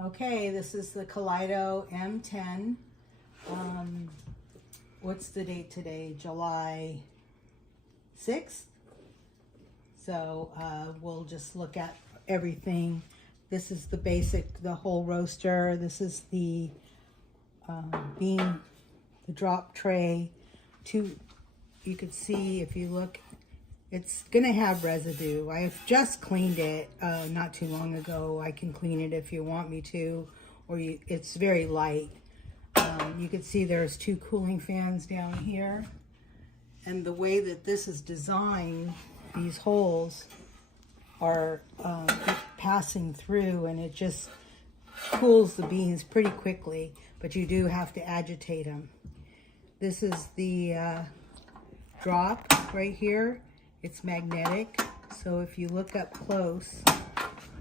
Okay, this is the Kaliedo M10. What's the date today? July 6th. So we'll just look at everything. This is the basic, the whole roaster. This is the bean, the drop tray. You could see if you look, it's gonna have residue. I've just cleaned it not too long ago. I can clean it if you want me to, or it's very light. You can see there's 2 cooling fans down here. And the way that this is designed, these holes are passing through, and it just cools the beans pretty quickly, but you do have to agitate them. This is the drop right here. It's magnetic, so if you look up close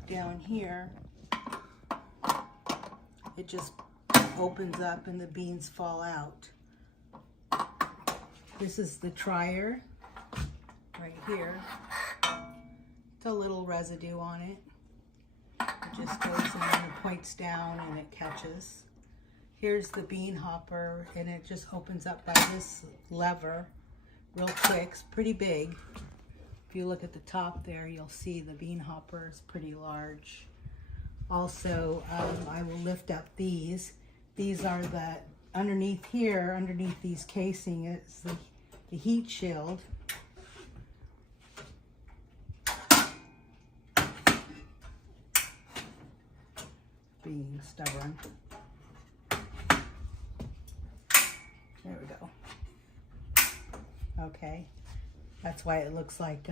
down here, it just opens up and the beans fall out. This is the trier right here. It's a little residue on it. It just goes in and it points down and it catches. Here's the bean hopper, and it just opens up by this lever real quick. It's pretty big. If you look at the top there, you'll see the bean hopper is pretty large. Also, I will lift up these. These are the, underneath here, underneath these casing, is the heat shield. Being stubborn. There we go. Okay, that's why it looks like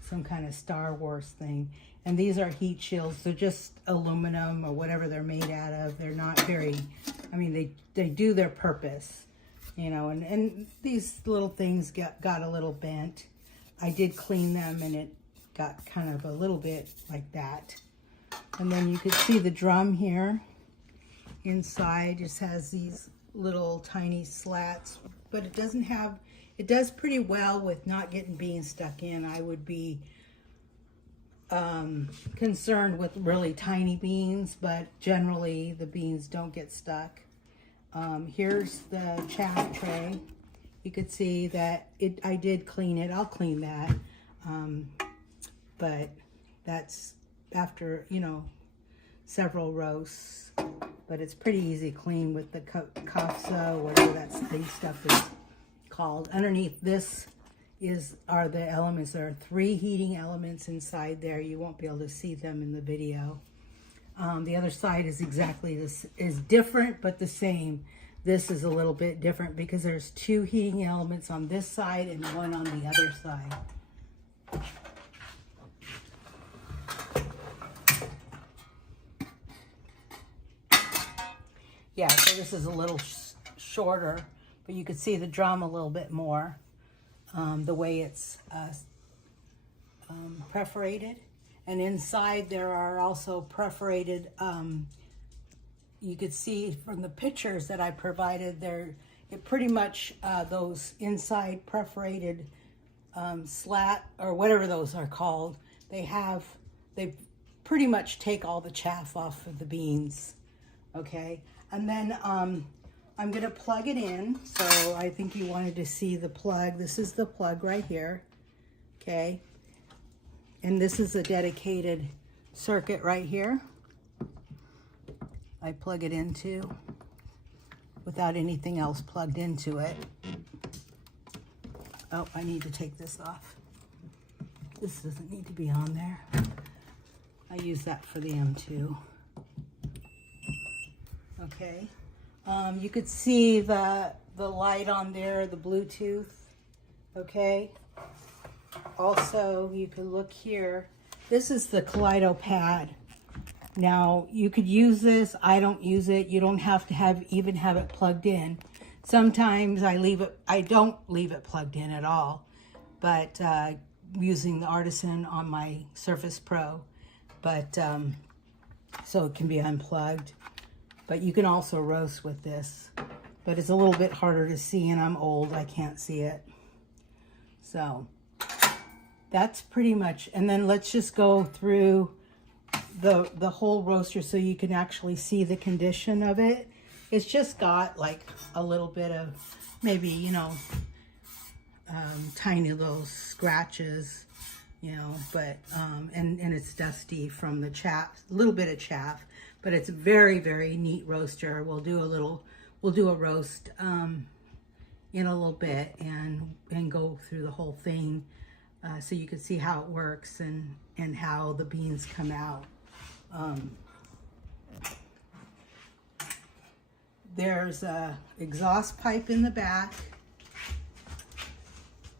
some kind of Star Wars thing. And these are heat shields. They're just aluminum or whatever they're made out of. They're not very, I mean, they do their purpose, you know, and these little things got a little bent. I did clean them and it got kind of a little bit like that. And then you could see the drum here inside just has these little tiny slats, but it doesn't have, it does pretty well with not getting beans stuck in. I would be concerned with really tiny beans, but generally the beans don't get stuck. Here's the chaff tray. You could see that I did clean it. I'll clean that, but that's after, you know, several roasts. But it's pretty easy to clean with the kafsa, whatever that stuff is called. Underneath this are the elements. There are 3 heating elements inside there. You won't be able to see them in the video. The other side is exactly this, is different but the same. This is a little bit different because there's 2 heating elements on this side and 1 on the other side. Yeah, so this is a little shorter, but you could see the drum a little bit more, the way it's perforated. And inside there are also perforated, you could see from the pictures that I provided there, it pretty much, those inside perforated slat, or whatever those are called, they pretty much take all the chaff off of the beans, okay? And then I'm gonna plug it in. So I think you wanted to see the plug. This is the plug right here, okay? And this is a dedicated circuit right here. I plug it into without anything else plugged into it. Oh, I need to take this off. This doesn't need to be on there. I use that for the M2. Okay, you could see the light on there, the Bluetooth, okay? Also, you can look here. This is the Kaliedo pad. Now, you could use this. I don't use it. You don't have to even have it plugged in. Sometimes I don't leave it plugged in at all, but using the Artisan on my Surface Pro, but so it can be unplugged. But you can also roast with this, but it's a little bit harder to see, and I'm old, I can't see it. So that's pretty much, and then let's just go through the whole roaster so you can actually see the condition of it. It's just got like a little bit of maybe, you know, tiny little scratches, you know, but and it's dusty from the chaff, a little bit of chaff, but it's a very, very neat roaster. We'll do a roast in a little bit and go through the whole thing so you can see how it works and how the beans come out. There's a exhaust pipe in the back.